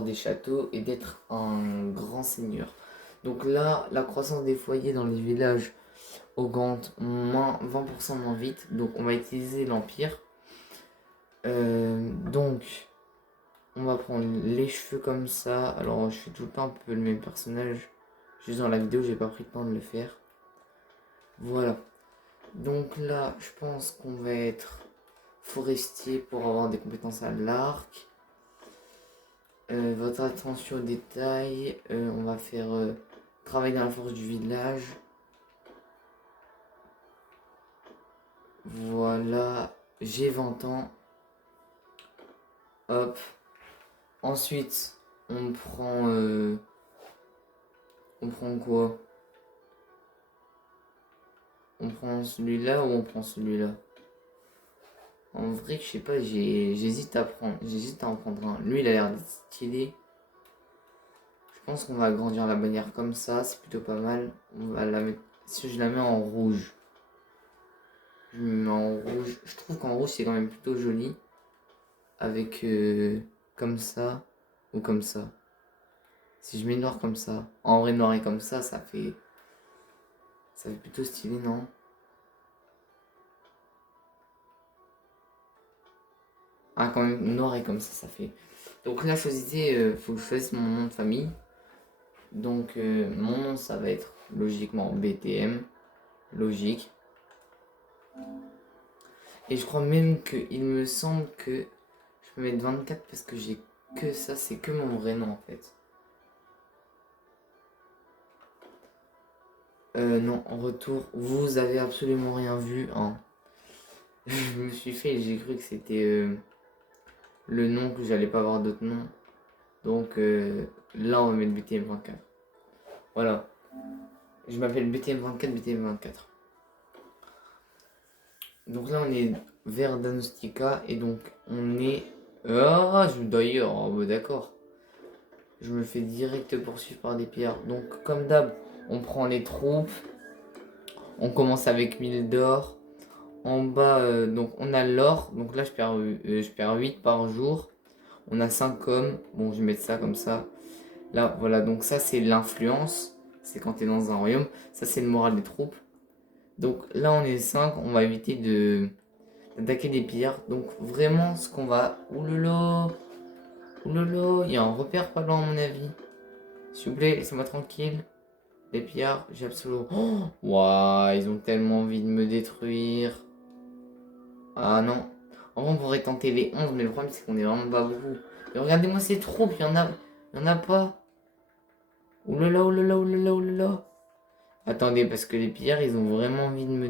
des châteaux et d'être un grand seigneur. Donc là, la croissance des foyers dans les villages augmente moins 20% moins vite. Donc on va utiliser l'empire. Donc on va prendre les cheveux comme ça. Alors je fais tout le temps un peu le même personnage. Juste dans la vidéo, j'ai pas pris le temps de le faire. Voilà. Donc là, je pense qu'on va être forestier pour avoir des compétences à l'arc. Votre attention aux détails, on va faire travail dans la force du village. Voilà, j'ai 20 ans. Hop. Ensuite, on prend quoi? On prend celui-là ou on prend celui-là? En vrai, je sais pas, j'hésite à en prendre un. Lui, il a l'air d'être stylé. Je pense qu'on va agrandir la bannière comme ça, c'est plutôt pas mal. On va la mettre, si je la mets en rouge. Je me mets en rouge. Je trouve qu'en rouge, c'est quand même plutôt joli. Avec comme ça ou comme ça. Si je mets noir comme ça, en vrai noir et comme ça fait plutôt stylé, non? Ah, quand même noir et comme ça fait. Donc là, choisissez, faut que je choisisse mon nom de famille. Donc mon nom, ça va être logiquement BTM, logique. Et je crois même que il me semble que je peux mettre 24 parce que j'ai que ça, c'est que mon vrai nom en fait. Non, en retour, vous avez absolument rien vu, hein. Je me suis fait, j'ai cru que c'était le nom, que j'allais pas avoir d'autres noms. Donc là, on va mettre BTM24. Voilà. Je m'appelle BTM24, BTM24. Donc là, on est vers Danostica et donc on est. Ah, d'ailleurs, oh, bah, d'accord. Je me fais direct poursuivre par des pierres. Donc, comme d'hab, on prend les troupes. On commence avec 1000 d'or. En bas, donc on a l'or. Donc là, je perds 8 par jour. On a 5 hommes. Bon, je vais mettre ça comme ça. Là, voilà. Donc ça, c'est l'influence. C'est quand tu es dans un royaume. Ça, c'est le moral des troupes. Donc là, on est 5. On va éviter d'attaquer des pierres. Donc vraiment, ce qu'on va... Oulala. Oulala. Il y a un repère pas loin, à mon avis. S'il vous plaît, laissez-moi tranquille. Les pillards, j'ai absolument... Oh, waouh, ils ont tellement envie de me détruire. Ah non. En vrai, on pourrait tenter les 11, mais le problème, c'est qu'on est vraiment pas beaucoup. Et regardez-moi ces troupes, il y en a pas. Oulala, oulala, oulala, oulala. Attendez, parce que les pillards, ils ont vraiment envie de me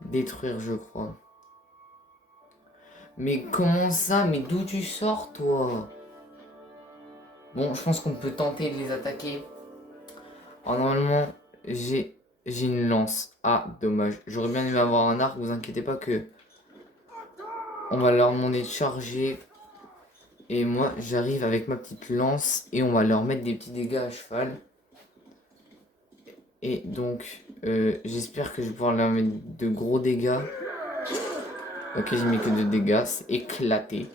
détruire, je crois. Mais comment ça? Mais d'où tu sors, toi? Bon, je pense qu'on peut tenter de les attaquer. Alors, normalement, j'ai une lance. Ah, dommage. J'aurais bien aimé avoir un arc, vous inquiétez pas que on va leur demander de charger. Et moi, j'arrive avec ma petite lance et on va leur mettre des petits dégâts à cheval. Et donc, j'espère que je vais pouvoir leur mettre de gros dégâts. Ok, j'ai mis que 2 dégâts, c'est éclaté.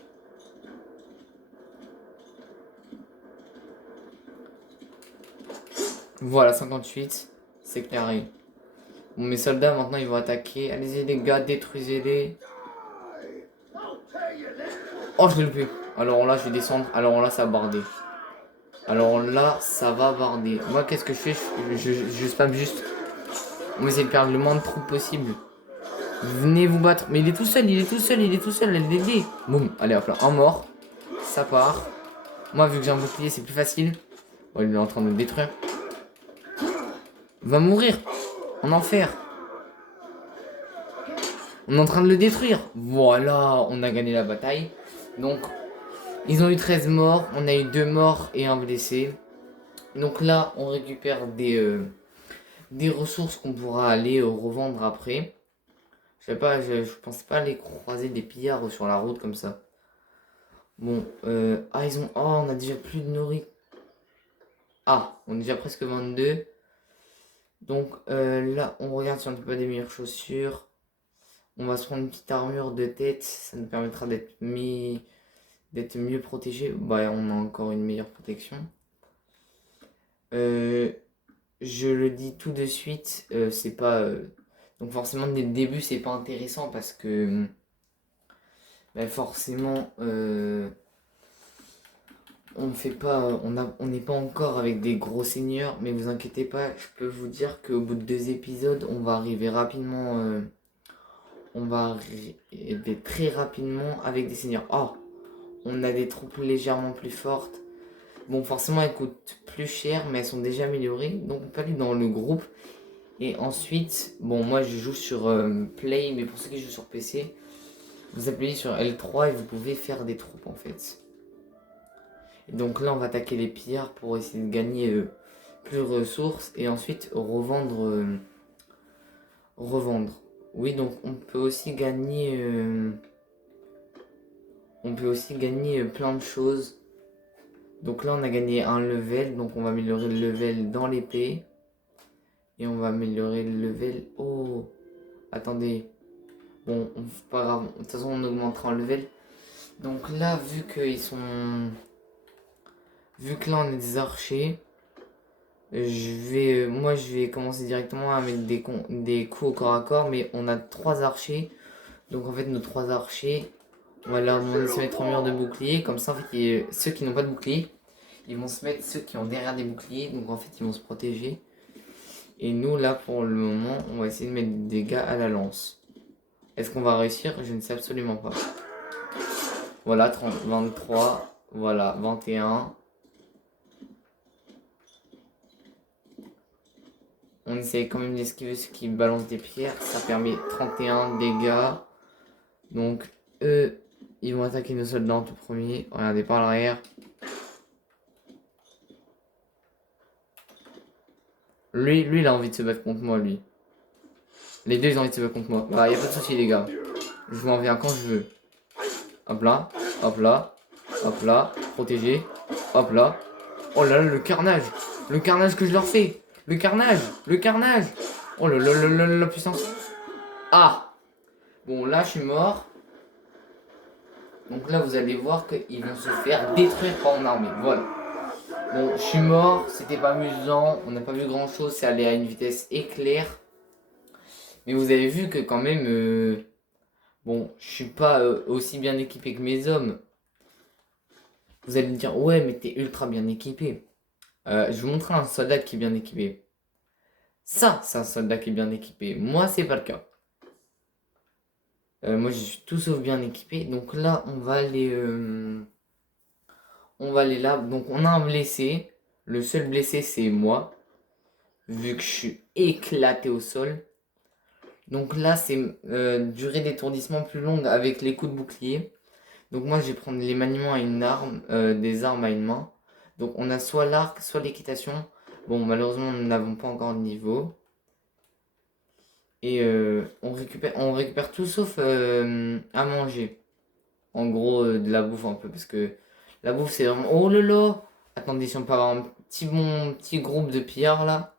Voilà, 58, c'est carré. Bon, mes soldats, maintenant, ils vont attaquer. Allez-y, les gars, détruisez-les. Oh, je l'ai loupé. Alors là, je vais descendre. Alors là, ça va barder. Alors là, ça va barder. Moi, qu'est-ce que je fais? Je spam juste. On essaie de perdre le moins de troupes possible. Venez vous battre. Mais il est tout seul, il est tout seul, il est tout seul. L'aider. Boum. Allez, hop là. Un mort. Ça part. Moi, vu que j'ai un bouclier, c'est plus facile. Oh, il est en train de me détruire. Va mourir. En enfer. On est en train de le détruire. Voilà, on a gagné la bataille. Donc, ils ont eu 13 morts. On a eu 2 morts et un blessé. Donc là, on récupère des ressources qu'on pourra aller revendre après. Je sais pas, je pensais pas aller croiser des pillards sur la route comme ça. Bon, ah, ils ont... Oh, on a déjà plus de nourriture. Ah, on est déjà presque 22. Donc là, on regarde si on ne peut pas des meilleures chaussures. On va se prendre une petite armure de tête. Ça nous permettra d'être d'être mieux protégé. Bah, on a encore une meilleure protection. Je le dis tout de suite, c'est pas. Donc forcément dès le début c'est pas intéressant parce que bah, forcément on fait pas, on n'est pas encore avec des gros seigneurs, mais vous inquiétez pas, je peux vous dire qu'au bout de 2 épisodes, on va arriver rapidement, on va arriver très rapidement avec des seigneurs. Oh, on a des troupes légèrement plus fortes. Bon, forcément, elles coûtent plus cher, mais elles sont déjà améliorées. Donc, on peut aller dans le groupe. Et ensuite, bon, moi je joue sur Play, mais pour ceux qui jouent sur PC, vous appuyez sur L3 et vous pouvez faire des troupes en fait. Et donc là, on va attaquer les pillards pour essayer de gagner plus de ressources et ensuite revendre. Revendre. Oui, donc on peut aussi gagner. On peut aussi gagner plein de choses. Donc là, on a gagné un level, donc on va améliorer le level dans l'épée. Et on va améliorer le level. Oh, attendez. Bon, pas grave. De toute façon, on augmentera en level. Donc là, vu qu'ils sont. Vu que là, on est des archers. Moi, je vais commencer directement à mettre des coups au corps à corps. Mais on a 3 archers. Donc en fait, nos 3 archers. On va leur demander de se mettre en mur de bouclier. Comme ça, en fait, ceux qui n'ont pas de bouclier, ils vont se mettre ceux qui ont derrière des boucliers. Donc en fait, ils vont se protéger. Et nous, là, pour le moment, on va essayer de mettre des dégâts à la lance. Est-ce qu'on va réussir? Je ne sais absolument pas. Voilà, 30, 23. Voilà, 21. On essaye quand même d'esquiver ceux qui balancent des pierres. Ça permet 31 dégâts. Donc, eux, ils vont attaquer nos soldats en tout premier. Regardez par l'arrière. Lui, il a envie de se battre contre moi, lui. Les deux, ils ont envie de se battre contre moi. Bah, y a pas de souci, les gars. Je m'en viens quand je veux. Hop là, hop là, hop là. Protégé. Hop là. Oh là là, le carnage. Le carnage que je leur fais. Le carnage. Le carnage. Oh là là là là là, la puissance. Ah. Bon, là, je suis mort. Donc là, vous allez voir qu'ils vont se faire détruire par mon armée. Voilà. Bon, je suis mort. C'était pas amusant. On n'a pas vu grand chose. C'est allé à une vitesse éclair. Mais vous avez vu que quand même... bon, je suis pas aussi bien équipé que mes hommes. Vous allez me dire, ouais, mais t'es ultra bien équipé. Je vais vous montrer un soldat qui est bien équipé. Ça, c'est un soldat qui est bien équipé. Moi, c'est pas le cas. Moi, je suis tout sauf bien équipé. Donc là, on va aller là. Donc, on a un blessé. Le seul blessé, c'est moi. Vu que je suis éclaté au sol. Donc là, c'est durée d'étourdissement plus longue avec les coups de bouclier. Donc moi, je vais prendre les maniements à une arme, des armes à une main. Donc on a soit l'arc, soit l'équitation. Bon, malheureusement, nous n'avons pas encore de niveau. Et on récupère tout sauf à manger. En gros, de la bouffe un peu. Parce que la bouffe, c'est vraiment... Oh là là! Attendez, si on peut avoir un petit groupe de pillards là.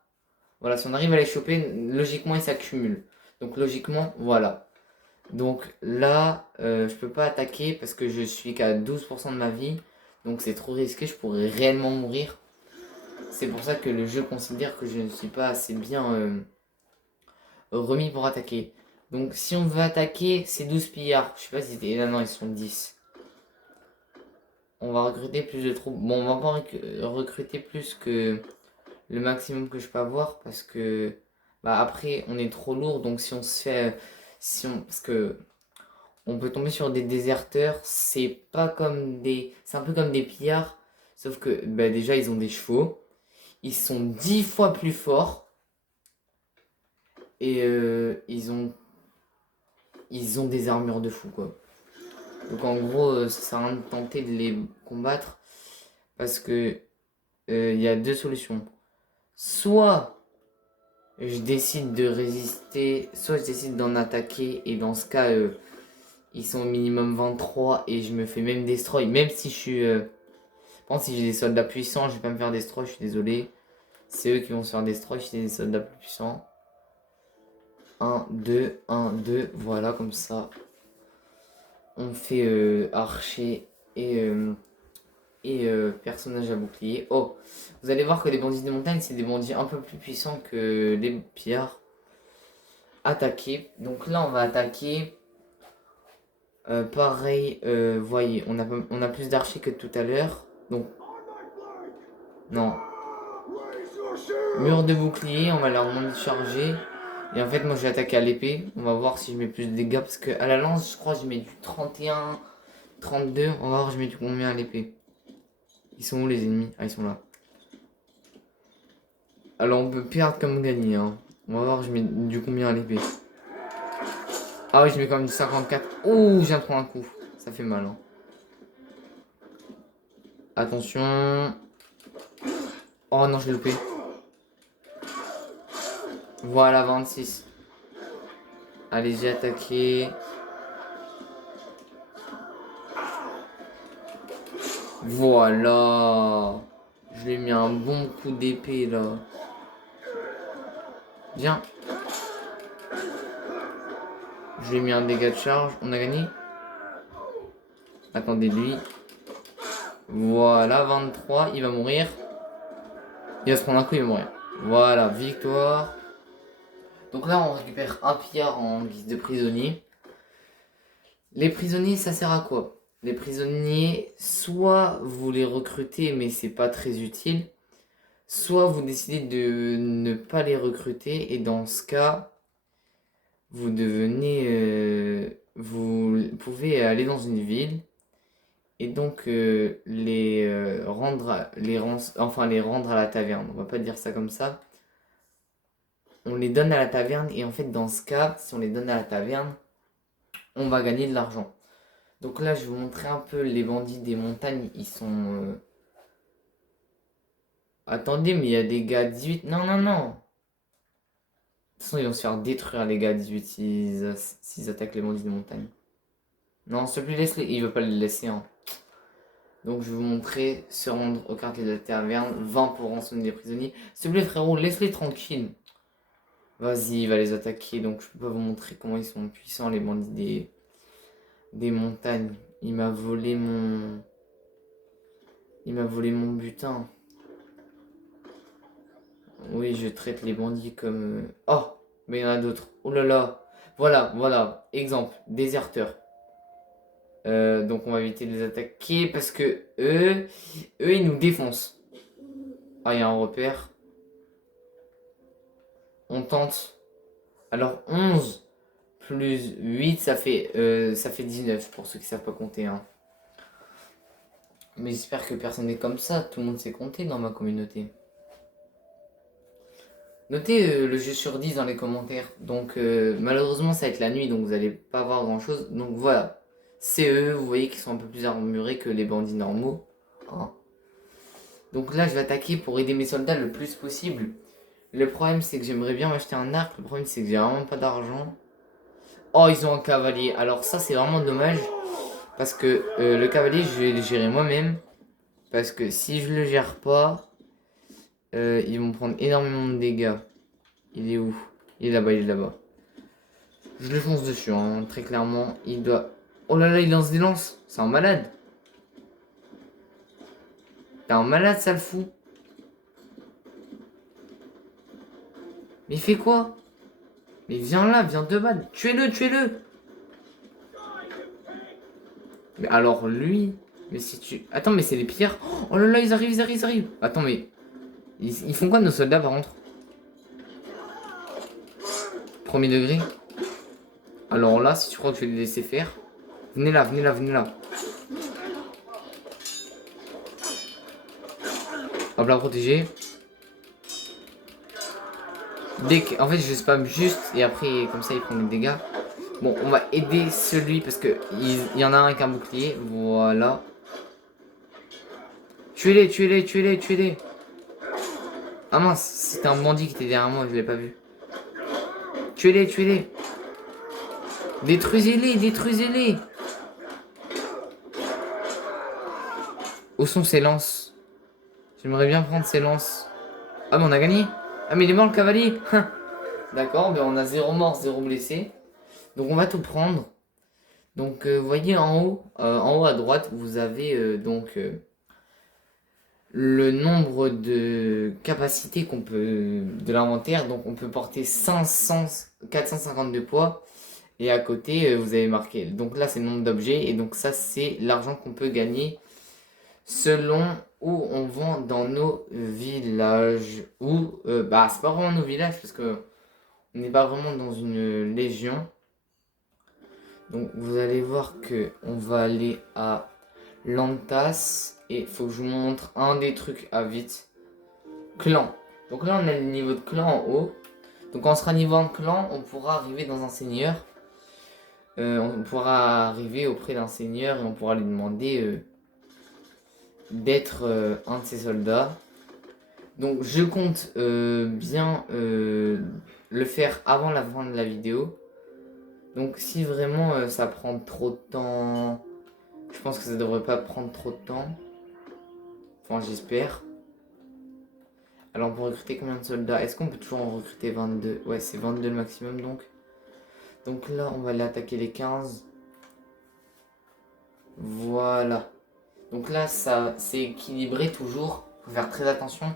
Voilà, si on arrive à les choper, logiquement, ils s'accumulent. Donc logiquement, voilà. Donc là, je peux pas attaquer parce que je suis qu'à 12% de ma vie. Donc c'est trop risqué, je pourrais réellement mourir. C'est pour ça que le jeu considère que je ne suis pas assez bien remis pour attaquer. Donc si on veut attaquer, c'est 12 pillards. Je sais pas si c'était... Non, ils sont 10. On va recruter plus de troupes. Bon, on va pas recruter plus que le maximum que je peux avoir parce que... Bah après, on est trop lourd. Donc si on se fait... Parce que... On peut tomber sur des déserteurs, c'est pas comme des... C'est un peu comme des pillards, sauf que bah, déjà ils ont des chevaux, ils sont 10 fois plus forts, et ils ont des armures de fou quoi. Donc en gros, ça sert à rien de tenter de les combattre, parce que il y a 2 solutions. Soit je décide de résister, soit je décide d'en attaquer, et dans ce cas... ils sont au minimum 23 et je me fais même destroy. Même si je suis... Par contre, si j'ai des soldats puissants, je vais pas me faire destroy, je suis désolé. C'est eux qui vont se faire destroy si j'ai des soldats plus puissants. 1, 2, 1, 2. Voilà, comme ça. On fait archer. et, personnage à bouclier. Oh, vous allez voir que les bandits de montagne, c'est des bandits un peu plus puissants que les pillards. Attaquer. Donc là, on va attaquer. Pareil, voyez, on a plus d'archers que tout à l'heure. Donc, non. Mur de bouclier, on va leur demander de charger. Et en fait, moi, je vais attaquer à l'épée. On va voir si je mets plus de dégâts. Parce que à la lance, je crois que je mets du 31, 32. On va voir, je mets du combien à l'épée. Ils sont où les ennemis? Ah, ils sont là. Alors, on peut perdre comme gagner. Hein. On va voir, je mets du combien à l'épée. Ah oui, je mets quand même du 54. Ouh, je viens de prendre un coup. Ça fait mal. Hein. Attention. Oh non, je l'ai loupé. Voilà, 26. Allez, j'ai attaqué. Voilà. Je lui ai mis un bon coup d'épée là. Viens. Je lui ai mis un dégât de charge. On a gagné. Attendez, lui. Voilà, 23. Il va mourir. Il va se prendre un coup, il va mourir. Voilà, victoire. Donc là, on récupère un pillard en guise de prisonnier. Les prisonniers, ça sert à quoi? Les prisonniers, soit vous les recrutez, mais c'est pas très utile. Soit vous décidez de ne pas les recruter, et dans ce cas, vous devenez. Vous pouvez aller dans une ville et donc les rendre à la taverne. On va pas dire ça comme ça. On les donne à la taverne et en fait dans ce cas, si on les donne à la taverne, on va gagner de l'argent. Donc là, je vais vous montrer un peu les bandits des montagnes. Ils sont... Attendez, mais il y a des gars 18. Non, non, non. De toute façon, ils vont se faire détruire les gars 18 s'ils attaquent les bandits des montagnes. Non, s'il te plaît, laisse-les. Il veut pas les laisser. Hein. Donc je vais vous montrer se rendre au quartier de la taverne. 20 pour rançonner les prisonniers. S'il te plaît, frérot, laisse-les tranquilles. Vas-y, il va les attaquer. Donc je peux pas vous montrer comment ils sont puissants, les bandits des montagnes. Il m'a volé mon... Il m'a volé mon butin. Oui, je traite les bandits comme... Oh, mais il y en a d'autres. Oh là là. Voilà, voilà. Exemple, déserteur. Donc on va éviter de les attaquer parce que eux, ils nous défoncent. Ah, il y a un repère. On tente. Alors 11 plus 8, ça fait 19 pour ceux qui savent pas compter. Hein. Mais j'espère que personne n'est comme ça. Tout le monde sait compter dans ma communauté. Notez le jeu sur 10 dans les commentaires. Donc malheureusement ça va être la nuit donc vous allez pas voir grand chose. Donc voilà. C'est eux, vous voyez qu'ils sont un peu plus armurés que les bandits normaux. Hein. Donc là je vais attaquer pour aider mes soldats le plus possible. Le problème c'est que j'aimerais bien m'acheter un arc. Le problème c'est que j'ai vraiment pas d'argent. Oh ils ont un cavalier. Alors ça c'est vraiment dommage. Parce que le cavalier je vais le gérer moi-même. Parce que si je le gère pas, ils vont prendre énormément de dégâts. Il est où? Il est là-bas, il est là-bas. Je le fonce dessus, hein, très clairement. Il doit... Oh là là, il lance des lances. C'est un malade. T'es un malade, ça le fout. Mais il fait quoi? Mais viens là, viens de battre. Tuez-le, tuez-le. Mais alors lui... Mais si tu... Attends, mais c'est les pires. Oh là là, ils arrivent, ils arrivent, ils arrivent. Attends, mais... Ils font quoi nos soldats, par contre? Premier degré. Alors là, si tu crois que je vais les laisser faire... Venez là, venez là, venez là. Hop là, protégé. En fait, je spam juste et après, comme ça, il prend des dégâts. Bon, on va aider celui parce que il y en a un avec un bouclier. Voilà. Tuez-les, tuez-les, tuez-les, tuez-les. Ah mince, c'était un bandit qui était derrière moi, je l'ai pas vu. Tuez-les, tuez-les. Détruisez-les, détruisez-les. Où sont ces lances? J'aimerais bien prendre ces lances. Ah mais on a gagné. Ah mais il est mort le cavalier. D'accord, ben on a 0 mort, 0 blessé. Donc on va tout prendre. Donc, vous voyez en haut à droite, vous avez le nombre de capacités qu'on peut de l'inventaire. Donc, on peut porter 452 poids. Et à côté, vous avez marqué. Donc là, c'est le nombre d'objets. Et donc ça, c'est l'argent qu'on peut gagner selon où on vend dans nos villages. Ou, bah, c'est pas vraiment nos villages parce que on n'est pas vraiment dans une légion. Donc vous allez voir que on va aller à Lantas. Et il faut que je vous montre un des trucs à vite. Clan. Donc là, on a le niveau de clan en haut. Donc quand on sera niveau 1 de clan, on pourra arriver dans un seigneur. On pourra arriver auprès d'un seigneur et on pourra lui demander d'être un de ses soldats. Donc je compte bien le faire avant la fin de la vidéo. Donc si vraiment ça prend trop de temps, je pense que ça devrait pas prendre trop de temps. Enfin j'espère. Alors on peut recruter combien de soldats? Est-ce qu'on peut toujours en recruter 22? Ouais, c'est 22 le maximum donc. Donc là on va aller attaquer les 15. Voilà. Donc là, ça c'est équilibré toujours. Faut faire très attention.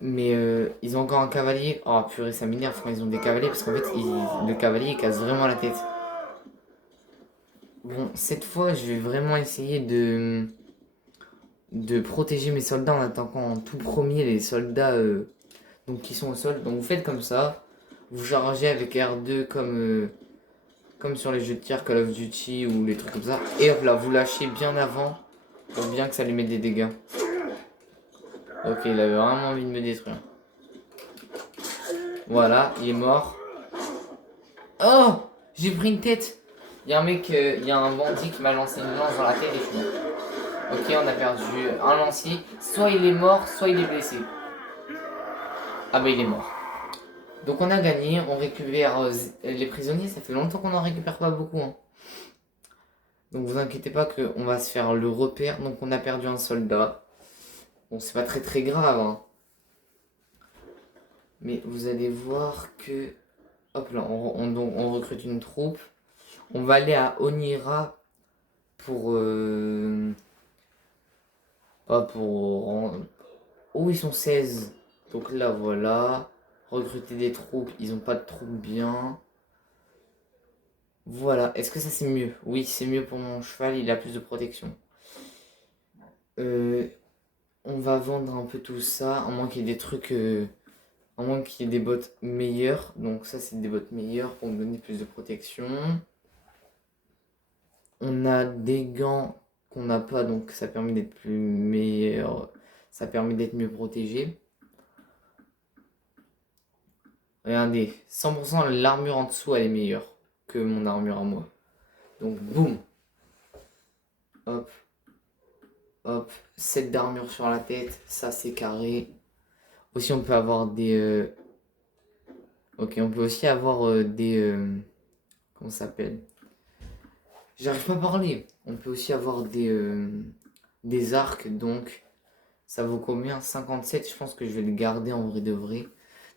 Mais ils ont encore un cavalier. Oh purée, ça m'énerve quand ils ont des cavaliers parce qu'en fait, le cavalier il casse vraiment la tête. Bon, cette fois, je vais vraiment essayer de protéger mes soldats en attaquant en tout premier les soldats donc, qui sont au sol. Donc vous faites comme ça. Vous chargez avec R2 comme sur les jeux de tir Call of Duty ou les trucs comme ça. Et hop là, vous lâchez bien avant pour bien que ça lui mette des dégâts. Ok, il avait vraiment envie de me détruire. Voilà, il est mort. Oh, j'ai pris une tête. Il y a un mec, il y a un bandit qui m'a lancé une lance dans la tête et je suis mort. Ok, on a perdu un lancier. Soit il est mort, soit il est blessé. Ah bah il est mort. Donc on a gagné, on récupère les prisonniers. Ça fait longtemps qu'on n'en récupère pas beaucoup. Hein. Donc vous inquiétez pas qu'on va se faire le repère. Donc on a perdu un soldat. Bon, c'est pas très très grave. Hein. Mais vous allez voir que... Hop là, on recrute une troupe. On va aller à Onira pour... Oh, ils sont 16. Donc là, voilà. Recruter des troupes. Ils ont pas de troupes bien. Voilà. Est-ce que ça c'est mieux? Oui, c'est mieux pour mon cheval. Il a plus de protection. On va vendre un peu tout ça. À moins qu'il y ait des trucs... à moins qu'il y ait des bottes meilleures. Donc ça, c'est des bottes meilleures pour me donner plus de protection. On a des gants qu'on n'a pas. Donc ça permet d'être plus meilleur. Ça permet d'être mieux protégé. Regardez, 100% l'armure en dessous elle est meilleure que mon armure à moi. Donc boum. Hop. Hop. 7 d'armure sur la tête. Ça c'est carré. Aussi on peut avoir des... Ok, on peut aussi avoir des... comment ça s'appelle? J'arrive pas à parler. On peut aussi avoir des arcs. Donc ça vaut combien? 57. Je pense que je vais le garder en vrai de vrai.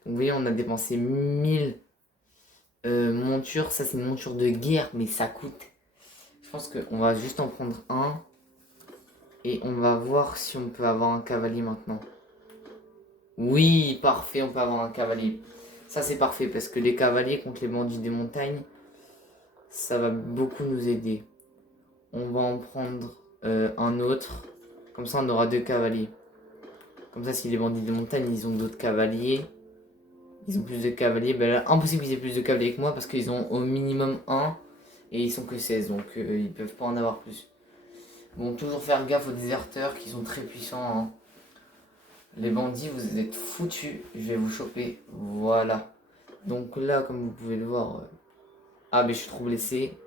Donc vous voyez on a dépensé 1000 montures. Ça c'est une monture de guerre. Mais ça coûte. Je pense qu'on va juste en prendre un. Et on va voir si on peut avoir un cavalier maintenant. Oui, parfait, on peut avoir un cavalier. Ça c'est parfait parce que les cavaliers contre les bandits des montagnes, ça va beaucoup nous aider. On va en prendre un autre. Comme ça on aura deux cavaliers. Comme ça si les bandits des montagnes ils ont d'autres cavaliers, ils ont plus de cavaliers, ben là impossible qu'ils aient plus de cavaliers que moi parce qu'ils ont au minimum un. Et ils sont que 16 donc ils peuvent pas en avoir plus. Bon, toujours faire gaffe aux déserteurs qui sont très puissants. Hein. Les bandits, vous êtes foutus. Je vais vous choper. Voilà. Donc là, comme vous pouvez le voir... Ah, mais je suis trop blessé.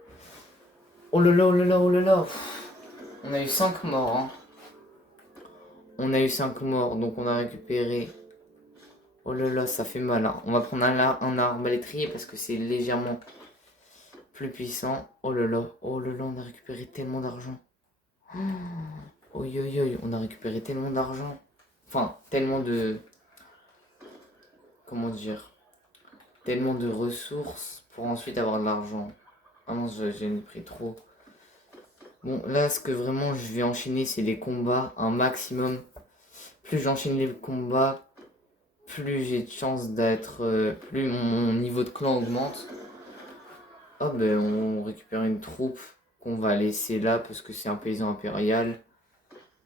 Oh là là, oh là là, oh là là. On a eu 5 morts. Hein. On a eu 5 morts. Donc on a récupéré... Oh là là, ça fait mal. Hein. On va prendre un arbalétrier parce que c'est légèrement plus puissant. Oh là là, on a récupéré tellement d'argent. Oh, oi, oi, oi, on a récupéré tellement d'argent. Enfin, tellement de... Comment dire? Tellement de ressources pour ensuite avoir de l'argent. Ah non, j'ai pris trop. Bon, là, ce que vraiment je vais enchaîner, c'est les combats, un maximum. Plus j'enchaîne les combats, plus j'ai de chance d'être... plus mon niveau de clan augmente. Oh, ben, on récupère une troupe qu'on va laisser là parce que c'est un paysan impérial.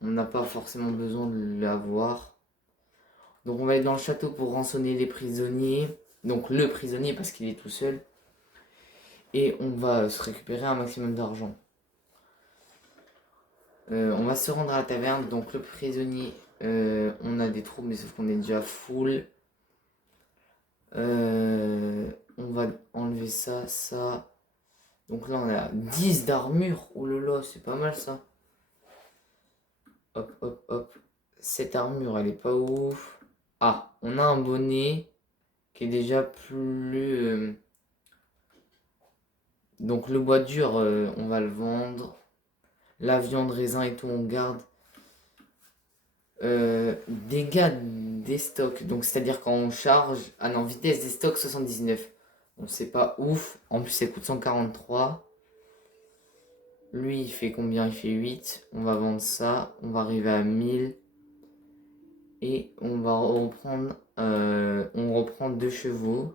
On n'a pas forcément besoin de l'avoir. Donc on va aller dans le château pour rançonner les prisonniers. Donc le prisonnier parce qu'il est tout seul. Et on va se récupérer un maximum d'argent. On va se rendre à la taverne. Donc le prisonnier, on a des troupes mais sauf qu'on est déjà full. On va enlever ça, ça. Donc là on a 10 d'armure. Oh là là, c'est pas mal ça. Hop, hop, hop. Cette armure, elle est pas ouf. Ah, on a un bonnet qui est déjà plus... Donc le bois dur, on va le vendre. La viande, raisin et tout, on garde. Dégâts des stocks. Donc c'est-à-dire quand on charge... Ah non, vitesse des stocks 79. Bon, c'est pas ouf. En plus, ça coûte 143. Lui, il fait combien? Il fait 8. On va vendre ça. On va arriver à 1000. Et on va reprendre... on reprend 2 chevaux.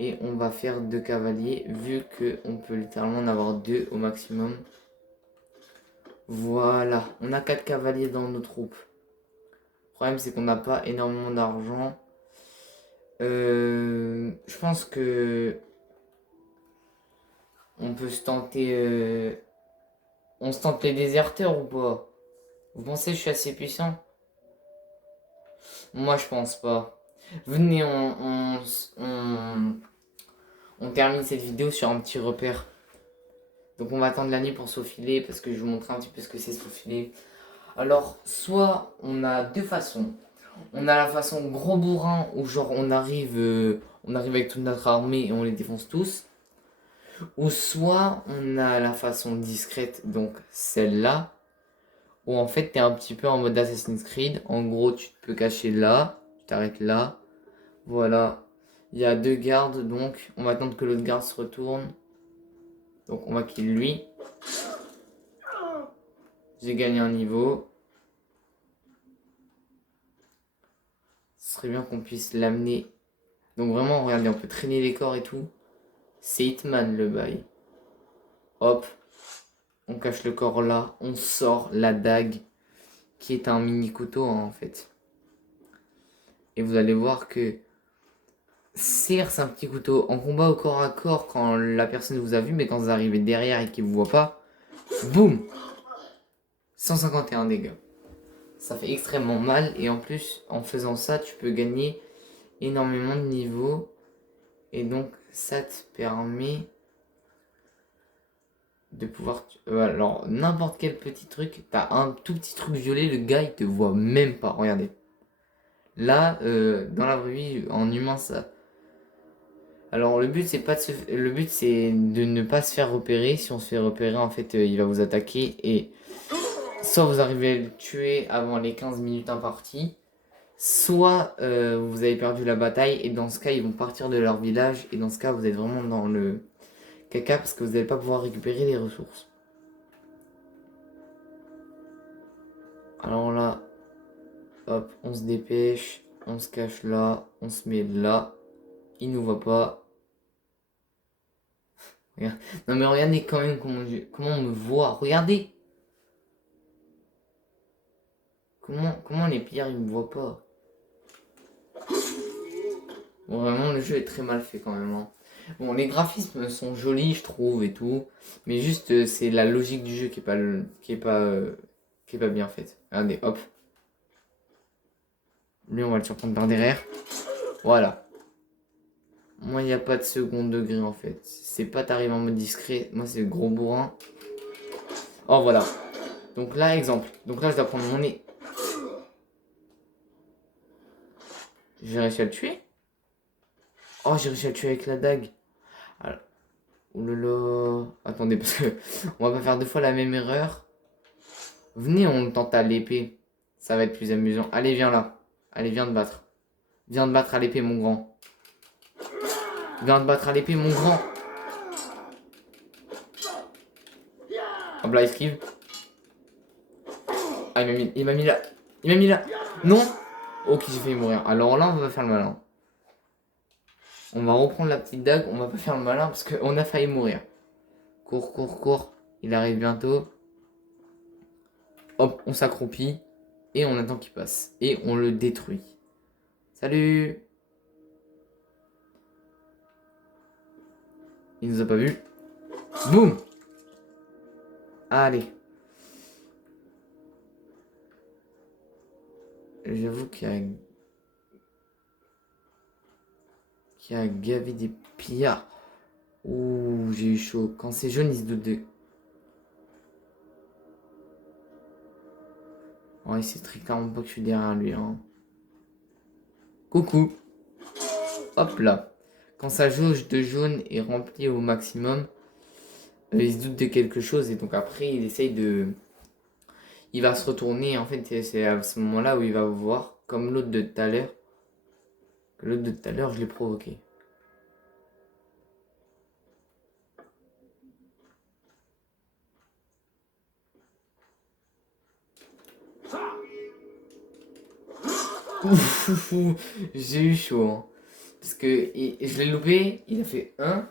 Et on va faire 2 cavaliers. Vu qu'on peut littéralement en avoir 2 au maximum. Voilà. On a 4 cavaliers dans nos troupes. Le problème, c'est qu'on n'a pas énormément d'argent. Je pense que... On peut se tenter... On se tente les déserteurs ou pas? Vous pensez que je suis assez puissant? Moi, je pense pas. Venez, on termine cette vidéo sur un petit repère. Donc on va attendre la nuit pour se faufiler parce que je vais vous montrer un petit peu ce que c'est se faufiler. Alors, soit on a deux façons. On a la façon gros bourrin où genre on arrive avec toute notre armée et on les défonce tous. Ou soit on a la façon discrète, donc celle-là, où en fait t'es un petit peu en mode Assassin's Creed. En gros, tu te peux cacher là, tu t'arrêtes là. Voilà. Il y a 2 gardes, donc on va attendre que l'autre garde se retourne. Donc on va kill lui. J'ai gagné un niveau. Ce serait bien qu'on puisse l'amener. Donc vraiment, regardez, on peut traîner les corps et tout. C'est Hitman le bail. Hop. On cache le corps là. On sort la dague. Qui est un mini couteau hein, en fait. Et vous allez voir que... Certes, c'est un petit couteau. En combat au corps à corps, quand la personne vous a vu, mais quand vous arrivez derrière et qu'il vous voit pas, boum 151 dégâts. Ça fait extrêmement mal. Et en plus, en faisant ça, tu peux gagner énormément de niveaux. Et donc, ça te permet de pouvoir... alors, n'importe quel petit truc. T'as un tout petit truc violet, le gars, il te voit même pas. Regardez. Là, dans la vraie vie, en humain, ça... Alors le but c'est pas de le but c'est de ne pas se faire repérer. Si on se fait repérer en fait il va vous attaquer et soit vous arrivez à le tuer avant les 15 minutes imparties, soit vous avez perdu la bataille et dans ce cas ils vont partir de leur village et dans ce cas vous êtes vraiment dans le caca parce que vous n'allez pas pouvoir récupérer les ressources. Alors là, hop, on se dépêche, on se cache là, on se met là, il nous voit pas. Non mais regardez quand même comment on me voit. Regardez. Comment les pillards ils me voient pas. Bon vraiment le jeu est très mal fait quand même. Hein. Bon les graphismes sont jolis je trouve et tout. Mais juste c'est la logique du jeu qui est pas bien faite. Regardez hop. Lui on va le surprendre par derrière. Voilà. Moi il n'y a pas de second degré en fait. C'est pas t'arrives en mode discret. Moi c'est le gros bourrin. Oh voilà. Donc là exemple. Donc là je dois prendre mon nez. J'ai réussi à le tuer. Oh j'ai réussi à le tuer avec la dague. Alors, oulala. Attendez parce que on va pas faire deux fois la même erreur. Venez on tente à l'épée. Ça va être plus amusant. Allez viens là. Allez viens te battre. Viens te battre à l'épée mon grand. Viens te battre à l'épée mon grand. Hop là, esquive. Ah, il m'a mis là. Il m'a mis là. Non. Ok, j'ai failli mourir. Alors là, on va faire le malin. On va reprendre la petite dague. On va pas faire le malin parce qu'on a failli mourir. Cours, cours, cours. Il arrive bientôt. Hop, on s'accroupit. Et on attend qu'il passe. Et on le détruit. Salut. Il nous a pas vu. Boum. Allez. J'avoue qu'il y a gavé des pillards. Ouh, j'ai eu chaud. Quand c'est jaune, il se doute de... Ouais, c'est très clairement pas que je suis derrière lui. Hein. Coucou. Hop là. Quand sa jauge de jaune est remplie au maximum, il se doute de quelque chose. Et donc après, il essaye de... Il va se retourner. En fait, c'est à ce moment-là où il va vous voir. Comme l'autre de tout à l'heure. L'autre de tout à l'heure, je l'ai provoqué. Ouf, j'ai eu chaud. Hein. Parce que je l'ai loupé, il a fait 1.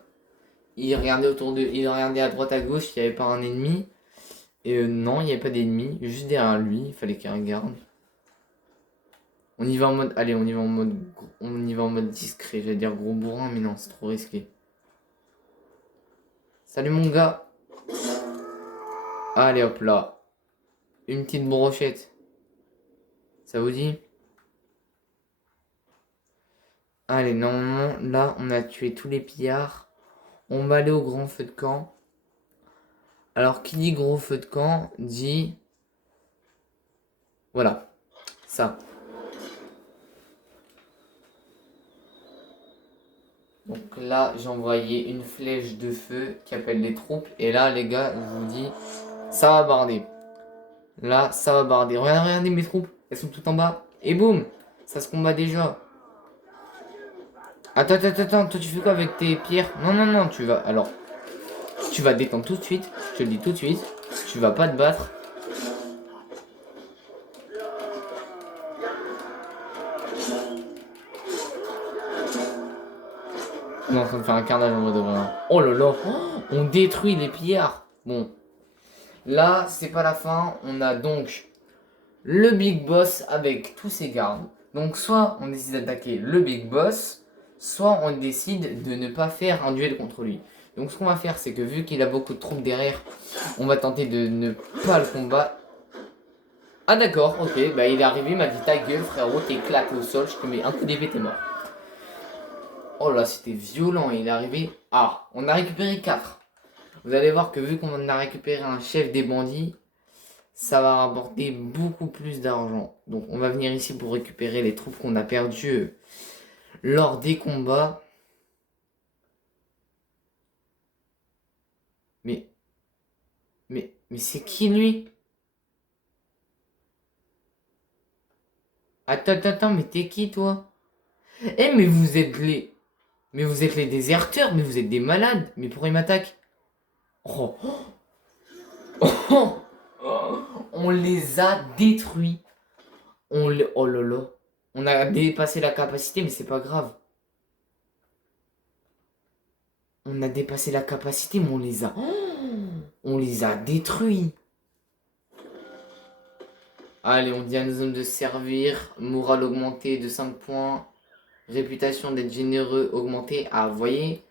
Il regardait il regardait à droite à gauche, il n'y avait pas un ennemi. Et non, il n'y avait pas d'ennemi. Juste derrière lui, il fallait qu'il regarde. On y va en mode. Allez, on y va en mode. On y va en mode discret. J'allais dire gros bourrin, mais non, c'est trop risqué. Salut mon gars. Allez hop là. Une petite brochette. Ça vous dit? Allez, normalement, là, on a tué tous les pillards. On va aller au grand feu de camp. Alors, qui dit gros feu de camp dit... Voilà, ça. Donc là, j'ai envoyé une flèche de feu qui appelle les troupes. Et là, les gars, je vous dis, ça va barder. Là, ça va barder. Regardez, regardez mes troupes. Elles sont toutes en bas. Et boum, ça se combat déjà. Attends, attends, attends. Toi, tu fais quoi avec tes pierres? Non, non, non, tu vas... Alors, tu vas détendre tout de suite. Je te le dis tout de suite. Tu vas pas te battre. On est en train de faire un carnage en mode vrai. Oh là là, on détruit les pillards. Bon, là, c'est pas la fin. On a donc le Big Boss avec tous ses gardes. Donc, soit on décide d'attaquer le Big Boss, soit on décide de ne pas faire un duel contre lui. Donc, ce qu'on va faire, c'est que vu qu'il a beaucoup de troupes derrière, on va tenter de ne pas le combattre. Ah d'accord, ok, bah il est arrivé, il m'a dit ta gueule frérot, t'es éclaté au sol, je te mets un coup d'épée, t'es mort. Oh là, c'était violent, il est arrivé. Ah, on a récupéré 4. Vous allez voir que vu qu'on a récupéré un chef des bandits, ça va rapporter beaucoup plus d'argent. Donc on va venir ici pour récupérer les troupes qu'on a perdues lors des combats. Mais, mais c'est qui lui? Attends, attends, attends, mais t'es qui toi? Eh mais vous êtes les... Mais vous êtes les déserteurs, mais vous êtes des malades. Mais pourquoi ils m'attaquent? Oh. Oh. On les a détruits. Oh là là. On a dépassé la capacité, mais c'est pas grave. On a dépassé la capacité, mais on les a détruits. Allez, on dit à nos hommes de servir. Morale augmentée de 5 points. Réputation d'être généreux augmentée. Ah, vous voyez?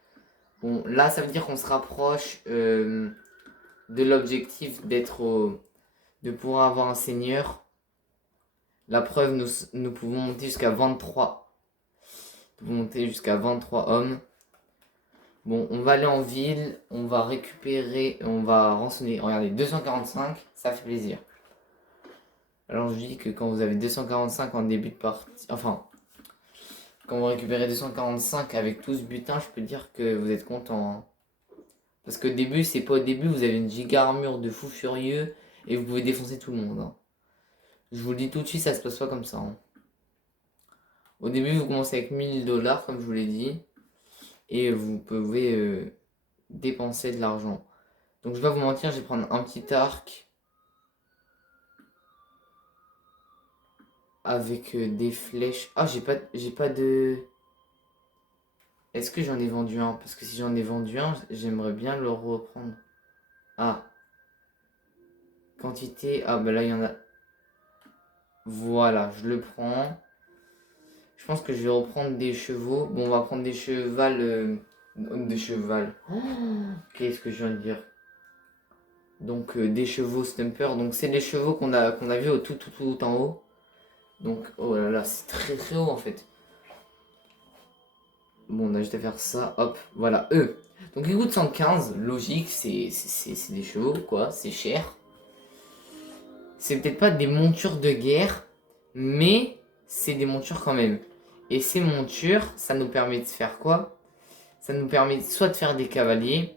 Bon, là, ça veut dire qu'on se rapproche de l'objectif de pouvoir avoir un seigneur. La preuve, nous pouvons monter jusqu'à 23. Nous pouvons monter jusqu'à 23 hommes. Bon, on va aller en ville, on va récupérer, on va rançonner. Regardez, 245, ça fait plaisir. Alors je dis que quand vous avez 245 en début de partie, enfin, quand vous récupérez 245 avec tout ce butin, je peux dire que vous êtes content. Hein. Parce qu'au début, c'est pas au début, vous avez une giga armure de fou furieux et vous pouvez défoncer tout le monde. Hein. Je vous le dis tout de suite, ça se passe pas comme ça. Hein. Au début, vous commencez avec 1000 $, comme je vous l'ai dit, et vous pouvez dépenser de l'argent. Donc je dois vous mentir, je vais prendre un petit arc. Avec des flèches. Ah, j'ai pas de... Est-ce que j'en ai vendu un? Parce que si j'en ai vendu un, j'aimerais bien le reprendre. Ah, quantité. Ah, bah là, il y en a. Voilà, je le prends. Je pense que je vais reprendre des chevaux. Bon, on va prendre des chevals. Des chevals. Oh, qu'est-ce que je viens de dire? Donc, des chevaux stumper. Donc, c'est les chevaux qu'on a vu au tout en haut. Donc, oh là là, c'est très très haut en fait. Bon, on a juste à faire ça, hop, voilà, eux. Donc ils coûtent 115, logique, c'est des chevaux, quoi, c'est cher. C'est peut-être pas des montures de guerre, mais c'est des montures quand même. Et ces montures, ça nous permet de faire quoi? Ça nous permet soit de faire des cavaliers,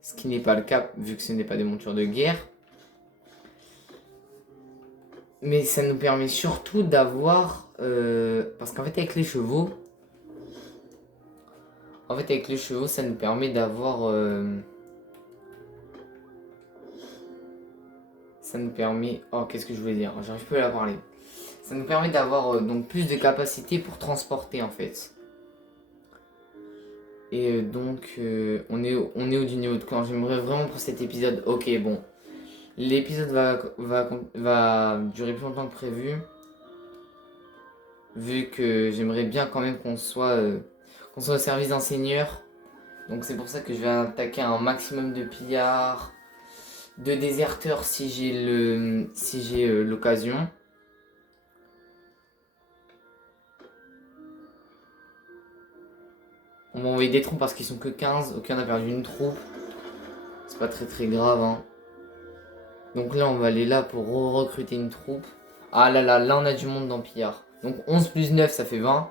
ce qui n'est pas le cas vu que ce n'est pas des montures de guerre. Mais ça nous permet surtout d'avoir... parce qu'en fait avec les chevaux... En fait avec les chevaux, ça nous permet d'avoir... ça nous permet... Oh, qu'est-ce que je voulais dire? J'arrive plus à la parler. Ça nous permet d'avoir donc plus de capacité pour transporter en fait. Et donc on est au du niveau de clan. J'aimerais vraiment pour cet épisode. Ok, bon. L'épisode va durer plus longtemps que prévu. Vu que j'aimerais bien quand même qu'on soit au service d'un seigneur. Donc c'est pour ça que je vais attaquer un maximum de pillards, de déserteurs si j'ai l'occasion. On va envoyer des troupes parce qu'ils sont que 15. Ok, on a perdu une troupe. C'est pas très très grave. Hein. Donc là, on va aller là pour recruter une troupe. Ah là là, là on a du monde dans Pillard. Donc 11 plus 9, ça fait 20.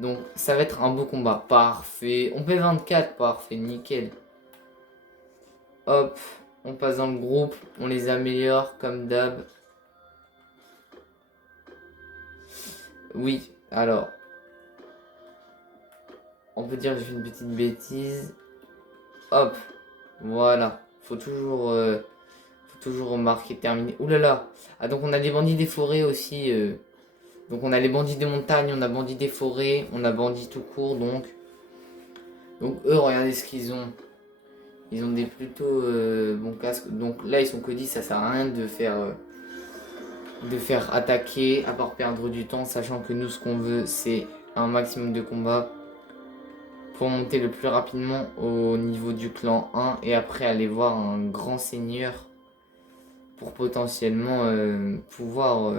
Donc ça va être un beau combat. Parfait. On fait 24, parfait, nickel. Hop, on passe dans le groupe. On les améliore comme d'hab. Oui, alors. On peut dire que j'ai fait une petite bêtise. Hop, voilà. Faut toujours marquer terminé. Ouh là là. Ah donc on a des bandits des forêts aussi. Donc on a les bandits des montagnes, on a bandits des forêts, on a bandits tout court donc. Donc eux regardez ce qu'ils ont. Ils ont des plutôt bons casques. Donc là ils sont que 10, ça sert à rien de faire attaquer à part perdre du temps, sachant que nous ce qu'on veut c'est un maximum de combats pour monter le plus rapidement au niveau du clan 1 et après aller voir un grand seigneur pour potentiellement pouvoir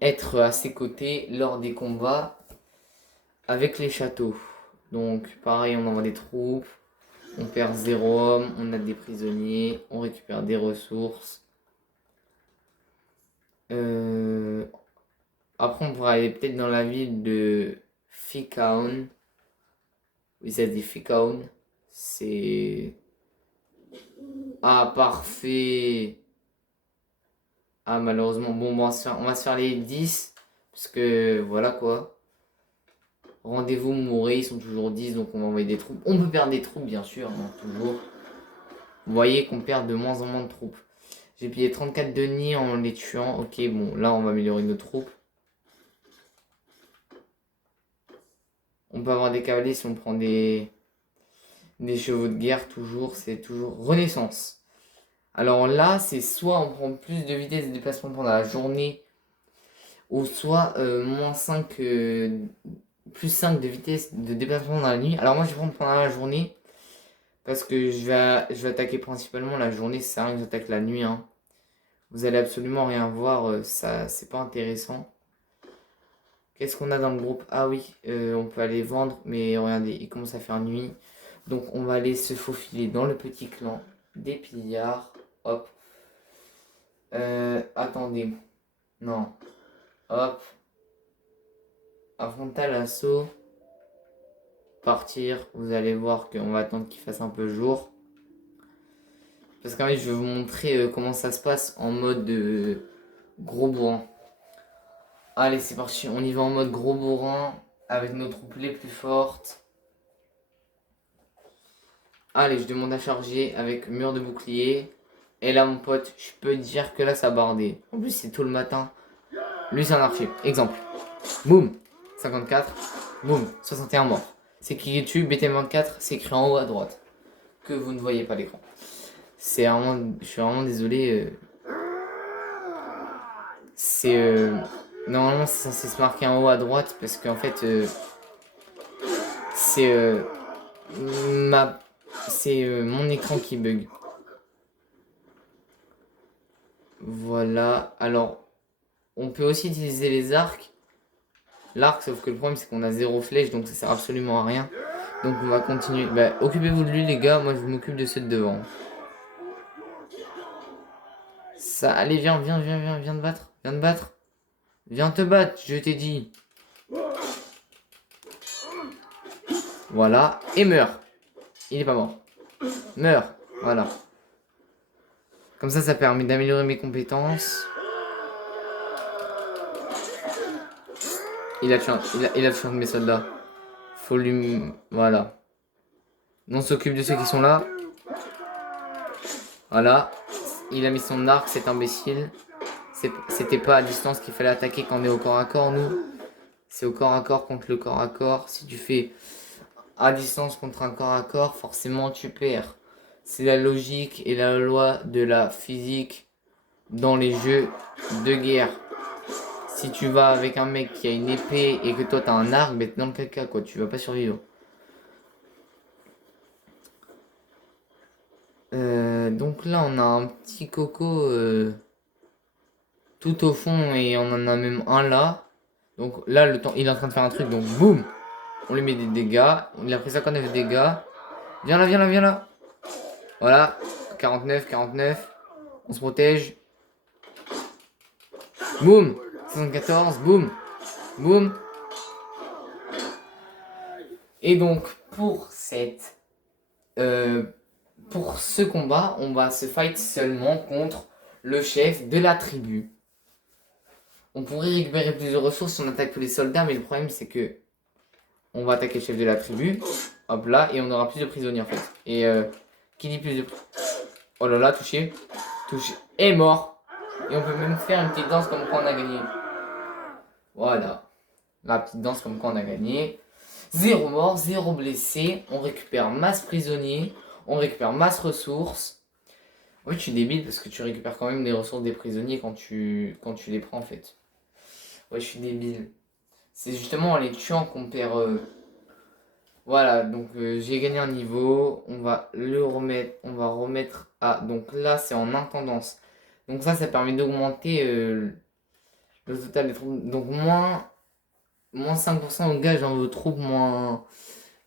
être à ses côtés lors des combats avec les châteaux. Donc pareil, on envoie des troupes, on perd 0 homme, on a des prisonniers, on récupère des ressources. Après, on pourrait aller peut-être dans la ville de Fikaun. Vous avez dit Fikaun. C'est... Ah, parfait. Ah, malheureusement, bon, on va se faire les 10. Parce que, voilà quoi. Rendez-vous mourrez, ils sont toujours 10, donc on va envoyer des troupes. On peut perdre des troupes, bien sûr, hein, toujours. Vous voyez qu'on perd de moins en moins de troupes. J'ai pillé 34 deniers en les tuant. Ok, bon, là, on va améliorer nos troupes. On peut avoir des cavaliers si on prend des chevaux de guerre, toujours. C'est toujours Renaissance. Alors là, c'est soit on prend plus de vitesse de déplacement pendant la journée, ou soit moins 5, plus 5 de vitesse de déplacement dans la nuit. Alors moi, je vais prendre pendant la journée, parce que je vais attaquer principalement la journée, c'est rien que j'attaque la nuit. Hein. Vous allez absolument rien voir, ça c'est pas intéressant. Qu'est-ce qu'on a dans le groupe? Ah oui, on peut aller vendre, mais regardez, il commence à faire nuit. Donc on va aller se faufiler dans le petit clan des pillards. Hop. Attendez. Non. Hop. Frontal assaut. Partir. Vous allez voir qu'on va attendre qu'il fasse un peu jour. Parce qu'en fait, je vais vous montrer comment ça se passe en mode gros bourrin. Allez, c'est parti. On y va en mode gros bourrin avec nos troupes les plus fortes. Allez, je demande à charger avec mur de bouclier. Et là, mon pote, je peux dire que là, ça a bardé. En plus, c'est tôt le matin. Lui, c'est un archer. Exemple. Boum. 54. Boum. 61 morts. C'est qui YouTube, BT24, c'est écrit en haut à droite. Que vous ne voyez pas l'écran. C'est vraiment... Je suis vraiment désolé. C'est... Normalement, c'est censé se marquer en haut à droite. Parce qu'en fait... c'est... C'est mon écran qui bug. Voilà. Alors... On peut aussi utiliser les arcs. L'arc, sauf que le problème c'est qu'on a 0 flèche, donc ça sert absolument à rien. Donc on va continuer. Bah, occupez-vous de lui les gars, moi je m'occupe de ceux de devant. Ça, allez viens, viens te battre. Viens te battre. Viens te battre, je t'ai dit. Voilà, et meurt. Il est pas mort. Meurt, voilà. Comme ça permet d'améliorer mes compétences. Il a tué un de mes soldats. Faut lui... Voilà. On s'occupe de ceux qui sont là. Voilà. Il a mis son arc, cet imbécile. C'était pas à distance qu'il fallait attaquer quand on est au corps à corps, nous. C'est au corps à corps contre le corps à corps. Si tu fais à distance contre un corps à corps, forcément tu perds. C'est la logique et la loi de la physique dans les jeux de guerre. Si tu vas avec un mec qui a une épée et que toi t'as un arc, ben t'es dans le caca quoi, tu vas pas survivre. Donc là on a un petit coco tout au fond et on en a même un là. Donc là le temps, il est en train de faire un truc, donc boum, on lui met des dégâts. Il a pris 59 dégâts. Viens là, viens là, viens là. Voilà, 49, 49. On se protège. Boum, 74, boum, boum. Et donc pour ce combat, on va se fight seulement contre le chef de la tribu. On pourrait récupérer plus de ressources si on attaque tous les soldats, mais le problème c'est que on va attaquer le chef de la tribu. Hop là, et on aura plus de prisonniers en fait. Et qui dit plus de... Oh là là, touché. Touché. Et mort. Et on peut même faire une petite danse comme quoi on a gagné. Voilà. La petite danse comme quoi on a gagné. 0 mort, 0 blessé. On récupère masse prisonniers. On récupère masse ressources. En fait, je suis débile parce que tu récupères quand même les ressources des prisonniers quand tu les prends en fait. Ouais, je suis débile. C'est justement en les tuant qu'on perd... Voilà, donc j'ai gagné un niveau. On va le remettre. On va remettre à... Donc là, c'est en intendance. Donc ça permet d'augmenter le total des troupes. Donc moins 5% au gage dans vos troupes, moins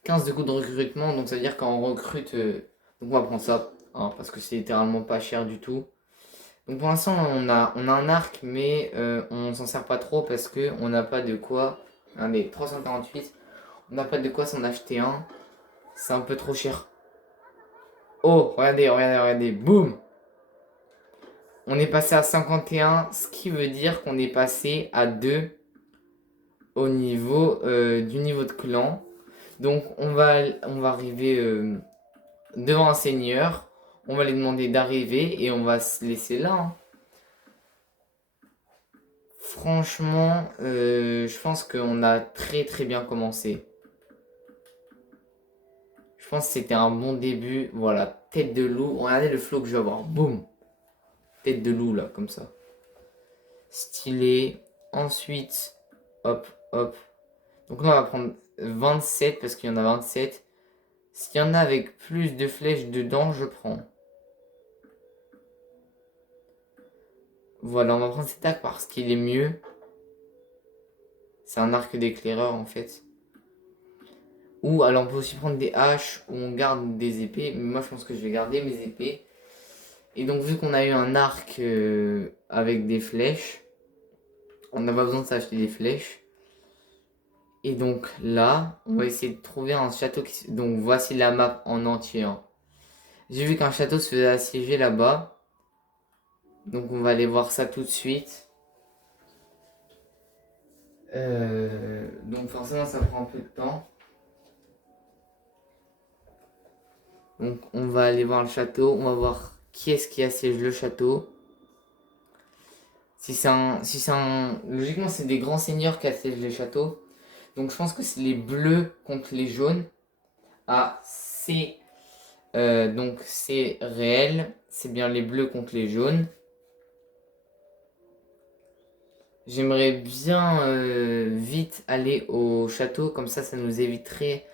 15 de coût de recrutement. Donc ça veut dire qu'on recrute... donc on va prendre ça, hein, parce que c'est littéralement pas cher du tout. Donc pour l'instant on a un arc, mais on s'en sert pas trop parce que on n'a pas de quoi... Allez, 348. On n'a pas de quoi s'en acheter un. C'est un peu trop cher. Oh, regardez, boum. On est passé à 51, ce qui veut dire qu'on est passé à 2 au niveau du niveau de clan. Donc on va arriver devant un seigneur. On va lui demander d'arriver et on va se laisser là. Hein. Franchement, je pense qu'on a très très bien commencé. Je pense que c'était un bon début. Voilà, tête de loup. Regardez le flow que je vais avoir. Boum. Tête de loup là, comme ça. Stylé. Ensuite, hop, hop. Donc là, on va prendre 27 parce qu'il y en a 27. S'il y en a avec plus de flèches dedans, je prends. Voilà, on va prendre cet arc parce qu'il est mieux. C'est un arc d'éclaireur en fait. Ou alors on peut aussi prendre des haches où on garde des épées. Mais moi je pense que je vais garder mes épées. Et donc vu qu'on a eu un arc avec des flèches, on n'a pas besoin de s'acheter des flèches. Et donc là, on va essayer de trouver un château qui... Donc voici la map en entier. Hein. J'ai vu qu'un château se faisait assiéger là-bas. Donc on va aller voir ça tout de suite. Donc forcément ça prend un peu de temps. Donc on va aller voir le château. On va voir qui est-ce qui assiège le château. Si c'est un... Logiquement, c'est des grands seigneurs qui assiègent les châteaux. Donc je pense que c'est les bleus contre les jaunes. Ah, donc c'est réel. C'est bien les bleus contre les jaunes. J'aimerais bien vite aller au château. Comme ça nous éviterait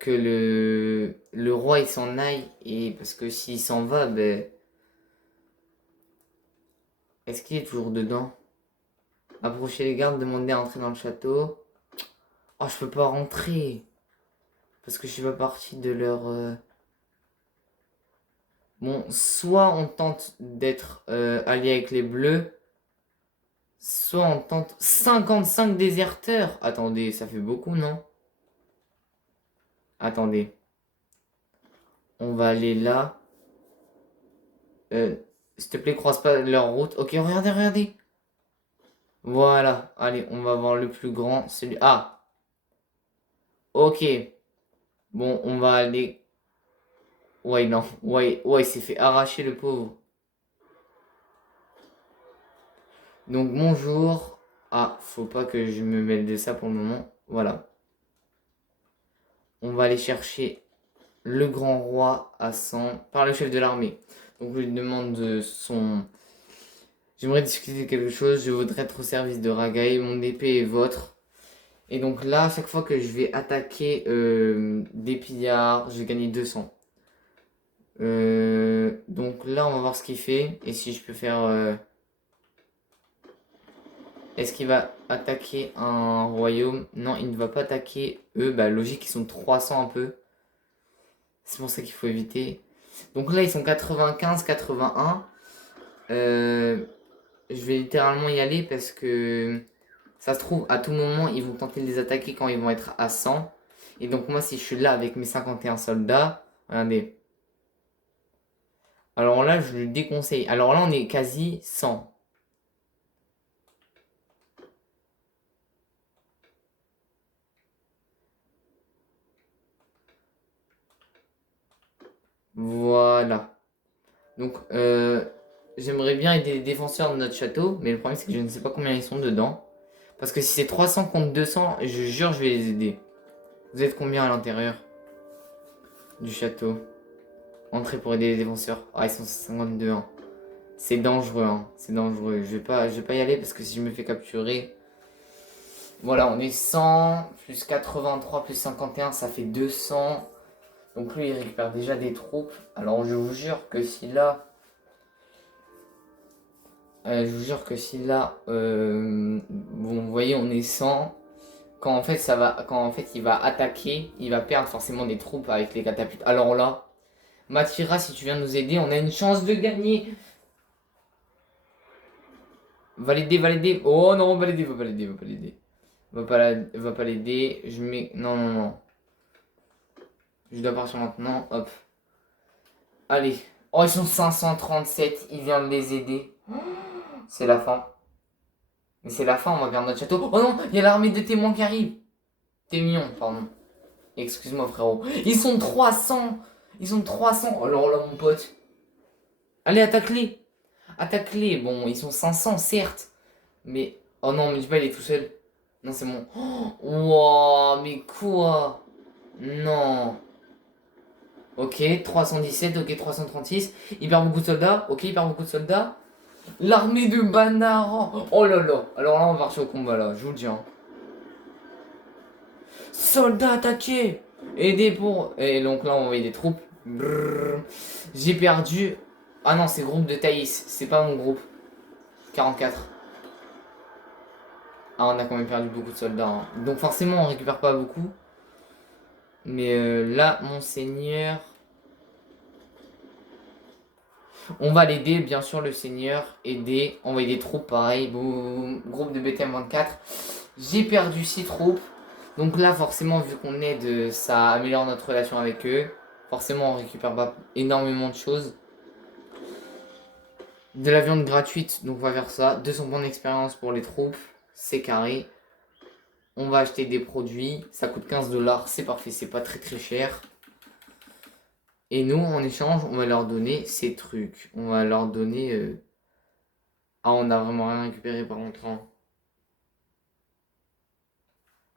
que le roi il s'en aille. Et parce que s'il s'en va, ben... Est-ce qu'il est toujours dedans? Approchez les gardes, demandez à entrer dans le château. Oh, je peux pas rentrer. Parce que je suis pas partie de leur... Bon, soit on tente d'être allié avec les bleus, soit on tente 55 déserteurs. Attendez, ça fait beaucoup, non? Attendez. On va aller là. S'il te plaît, croise pas leur route. Ok, regardez, regardez. Voilà. Allez, on va voir le plus grand. Celui... Ah. Ok. Bon, on va aller... Ouais, non. Ouais, il s'est fait arracher le pauvre. Donc, bonjour. Ah, faut pas que je me mêle de ça pour le moment. Voilà. On va aller chercher le grand roi à 100 par le chef de l'armée. Donc, je lui demande son... J'aimerais discuter de quelque chose. Je voudrais être au service de Ragaï. Mon épée est votre. Et donc là, à chaque fois que je vais attaquer des pillards, je vais gagner 200. Donc là, on va voir ce qu'il fait. Et si je peux faire... Est-ce qu'il va attaquer un royaume? Non, il ne va pas attaquer eux. Bah logique, ils sont 300 un peu. C'est pour ça qu'il faut éviter. Donc là, ils sont 95, 81. Je vais littéralement y aller parce que ça se trouve, à tout moment, ils vont tenter de les attaquer quand ils vont être à 100. Et donc moi, si je suis là avec mes 51 soldats, regardez. Alors là, je le déconseille. Alors là, on est quasi 100. Voilà. Donc, j'aimerais bien aider les défenseurs de notre château, mais le problème, c'est que je ne sais pas combien ils sont dedans. Parce que si c'est 300 contre 200, je jure, je vais les aider. Vous êtes combien à l'intérieur du château? Entrez pour aider les défenseurs. Ah, ils sont 52, hein. C'est dangereux, hein. C'est dangereux. Je vais pas y aller parce que si je me fais capturer... Voilà, on est 100, plus 83, plus 51, ça fait 200. Donc lui, il récupère déjà des troupes. Alors, je vous jure que si là... bon, vous voyez, on est 100. Quand en fait, il va attaquer, il va perdre forcément des troupes avec les catapultes. Alors là, Matira, si tu viens nous aider, on a une chance de gagner. Va l'aider, va l'aider. Oh non, va l'aider, va pas l'aider, va pas l'aider. Va pas l'aider. Je mets... Non, non, non. Je dois partir maintenant. Hop. Allez. Oh, ils sont 537. Il vient de les aider. C'est la fin. Mais c'est la fin, on va perdre notre château. Oh non, il y a l'armée de témoins qui arrive. T'es mignon, pardon. Excuse-moi, frérot. Ils sont 300. Ils sont 300. Oh là là, mon pote. Allez, attaque-les. Attaque-les. Bon, ils sont 500, certes. Mais... Oh non, mais du pas, il est tout seul. Non, c'est bon. Oh, wow, mais quoi? Non. Ok, 317, ok, 336. Il perd beaucoup de soldats. Ok, il perd beaucoup de soldats. L'armée de Banaran. Oh là là. Alors là, on va partir au combat, là. Je vous le dis, hein. Soldats attaqués. Aidez pour... Et donc là, on va envoyer des troupes. J'ai perdu... Ah non, c'est groupe de Thaïs. C'est pas mon groupe. 44. Ah, on a quand même perdu beaucoup de soldats, hein. Donc forcément, on récupère pas beaucoup. Mais là, monseigneur... On va l'aider, bien sûr, le seigneur. Aider, envoyer des troupes, pareil. Boum, groupe de BTM 24. J'ai perdu 6 troupes. Donc là, forcément, vu qu'on aide, ça améliore notre relation avec eux. Forcément, on récupère pas énormément de choses. De la viande gratuite, donc on va faire ça. 200 points d'expérience pour les troupes. C'est carré. On va acheter des produits. Ça coûte 15 $. C'est parfait, c'est pas très très cher. Et nous, en échange, on va leur donner ces trucs. On va leur donner... Ah, on a vraiment rien récupéré par contre, hein.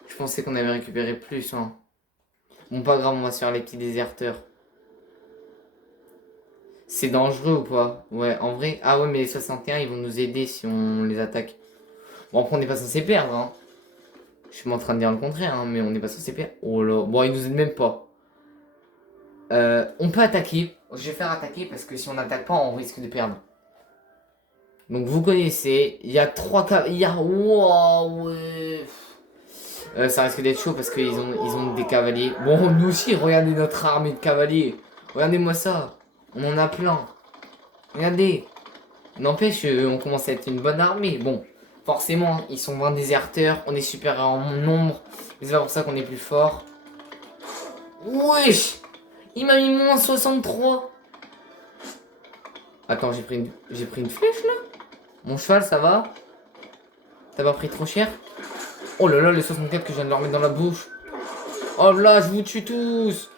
Je pensais qu'on avait récupéré plus, hein. Bon, pas grave, on va se faire les petits déserteurs. C'est dangereux ou pas? Ouais, en vrai... Ah ouais, mais les 61, ils vont nous aider si on les attaque. Bon, après, on n'est pas censé perdre, hein. Je suis pas en train de dire le contraire, hein, mais on n'est pas censé perdre. Oh là... Bon, ils nous aident même pas. On peut attaquer. Je vais faire attaquer parce que si on n'attaque pas, on risque de perdre. Donc vous connaissez, il y a 3 cavaliers. Il y a... Wow, ouais. Ça risque d'être chaud parce qu'ils ont des cavaliers. Bon, nous aussi, regardez notre armée de cavaliers. Regardez-moi ça. On en a plein. Regardez. N'empêche, on commence à être une bonne armée. Bon, forcément, ils sont 20 déserteurs. On est supérieur en nombre. C'est pas pour ça qu'on est plus fort. Wesh! Il m'a mis moins 63. Attends, j'ai pris une flèche là? Mon cheval, ça va? T'as pas pris trop cher? Oh là là, les 64 que je viens de leur mettre dans la bouche. Oh là, je vous tue tous.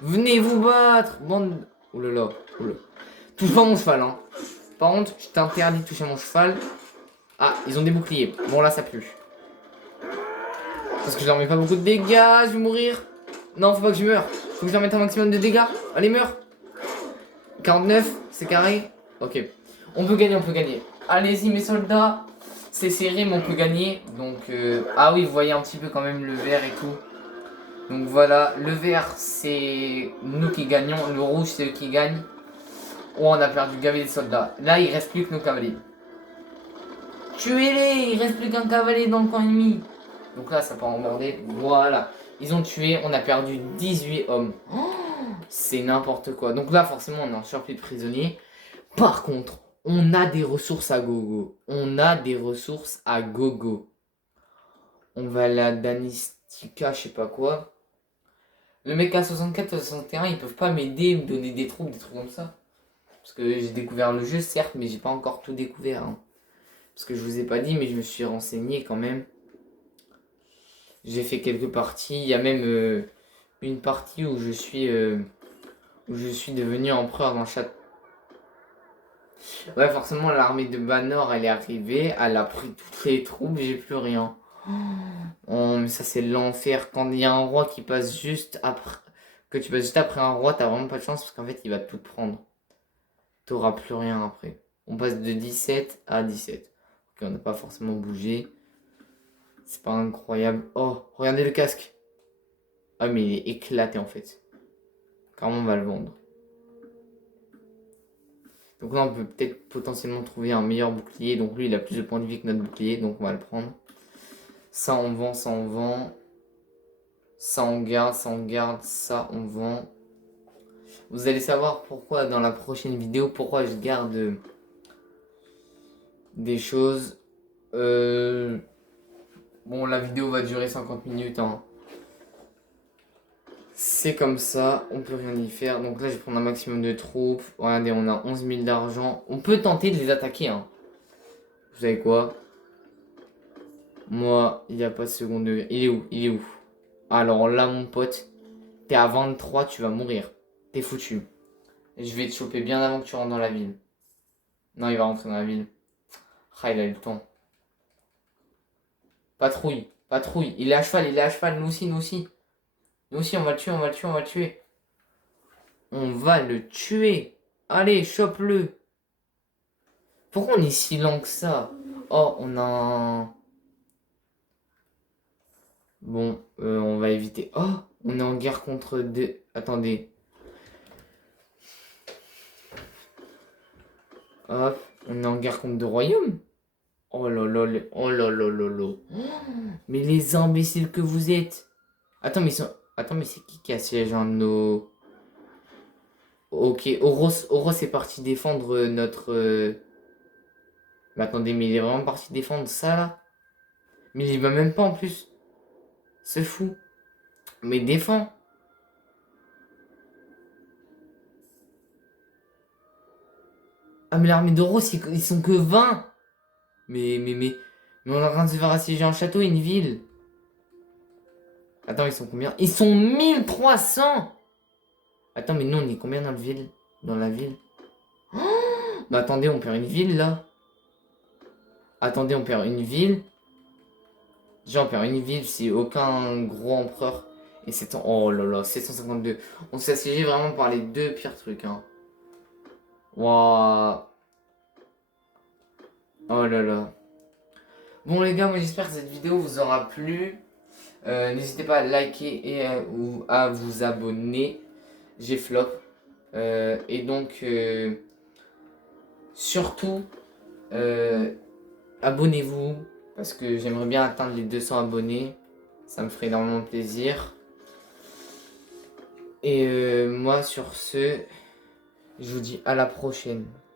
Venez vous battre, bande... Oh là là, oh là. Touche pas mon cheval, hein. Par contre, je t'interdis de toucher mon cheval. Ah, ils ont des boucliers. Bon, là, ça pue. Parce que je leur mets pas beaucoup de dégâts, je vais mourir. Non, faut pas que je meure. Faut que je leur mette un maximum de dégâts. Allez, meurs. 49, c'est carré. Ok. On peut gagner, on peut gagner. Allez-y, mes soldats. C'est serré, mais on peut gagner. Donc, ah oui, vous voyez un petit peu quand même le vert et tout. Donc voilà, le vert, c'est nous qui gagnons. Le rouge, c'est eux qui gagnent. Oh, on a perdu gavé des soldats. Là, il reste plus que nos cavaliers. Tuez-les. Il reste plus qu'un cavalier dans le camp ennemi. Donc là, ça part en bordel. Voilà. Ils ont tué. On a perdu 18 hommes. Oh, c'est n'importe quoi. Donc là, forcément, on est en surplus de prisonniers. Par contre, on a des ressources à gogo. On a des ressources à gogo. On va à la Danistika, je sais pas quoi. Le mec à 64, 61, ils peuvent pas m'aider, me donner des troupes, des trucs comme ça. Parce que j'ai découvert le jeu, certes, mais j'ai pas encore tout découvert, hein. Parce que je vous ai pas dit, mais je me suis renseigné quand même. J'ai fait quelques parties. Il y a même une partie où je suis devenu empereur dans le château. Ouais, forcément, l'armée de Banor, elle est arrivée. Elle a pris toutes les troupes, j'ai plus rien. Oh, mais ça, c'est l'enfer. Quand il y a un roi qui passe juste après... Que tu passes juste après un roi, t'as vraiment pas de chance parce qu'en fait, il va tout te prendre. T'auras plus rien après. On passe de 17 à 17. Ok, on n'a pas forcément bougé. C'est pas incroyable. Oh, regardez le casque. Ah, mais il est éclaté en fait. Comment on va le vendre? Donc là, on peut peut-être potentiellement trouver un meilleur bouclier. Donc lui, il a plus de points de vie que notre bouclier. Donc on va le prendre. Ça, on vend, ça, on vend. Ça, on garde, ça, on garde. Ça, on vend. Vous allez savoir pourquoi dans la prochaine vidéo, pourquoi je garde des choses. Bon, la vidéo va durer 50 minutes, hein. C'est comme ça, on peut rien y faire. Donc là, je vais prendre un maximum de troupes. Regardez, on a 11 000 d'argent. On peut tenter de les attaquer, hein. Vous savez quoi? Moi, il n'y a pas de second degré. Il est où? Il est où? Alors là, mon pote, t'es à 23, tu vas mourir. T'es foutu. Je vais te choper bien avant que tu rentres dans la ville. Non, il va rentrer dans la ville. Ah, il a eu le temps. Patrouille, patrouille. Il est à cheval, il est à cheval. Nous aussi, nous aussi. Nous aussi, on va le tuer, on va le tuer, on va le tuer. On va le tuer. Allez, chope-le. Pourquoi on est si lent que ça? Oh, on a un... Bon, on va éviter. Oh, on est en guerre contre des... Attendez. Hop, on est en guerre contre deux royaumes. Oh là là, oh là là là là. Mais les imbéciles que vous êtes. Attends, mais Attends, mais c'est qui assiège un de nos... Ok, Oros est parti défendre notre... Mais attendez, mais il est vraiment parti défendre ça, là? Mais il y va même pas, en plus. C'est fou. Mais défends. Ah, mais l'armée d'Oros, ils sont que 20. Mais on est en train de se faire assiéger un château, une ville. Attends, ils sont combien? Ils sont 1300. Attends, mais nous, on est combien dans la ville? Dans la ville? Mais attendez, on perd une ville, là. Attendez, on perd une ville. Déjà, on perd une ville si aucun gros empereur. Et c'est... Oh là là, 752. On s'est assiégé vraiment par les deux pires trucs, hein. Waouh. Oh là là. Bon les gars, moi j'espère que cette vidéo vous aura plu. N'hésitez pas à liker et ou à vous abonner. J'ai flop. Et donc, surtout, abonnez-vous. Parce que j'aimerais bien atteindre les 200 abonnés. Ça me ferait énormément plaisir. Et moi sur ce, je vous dis à la prochaine.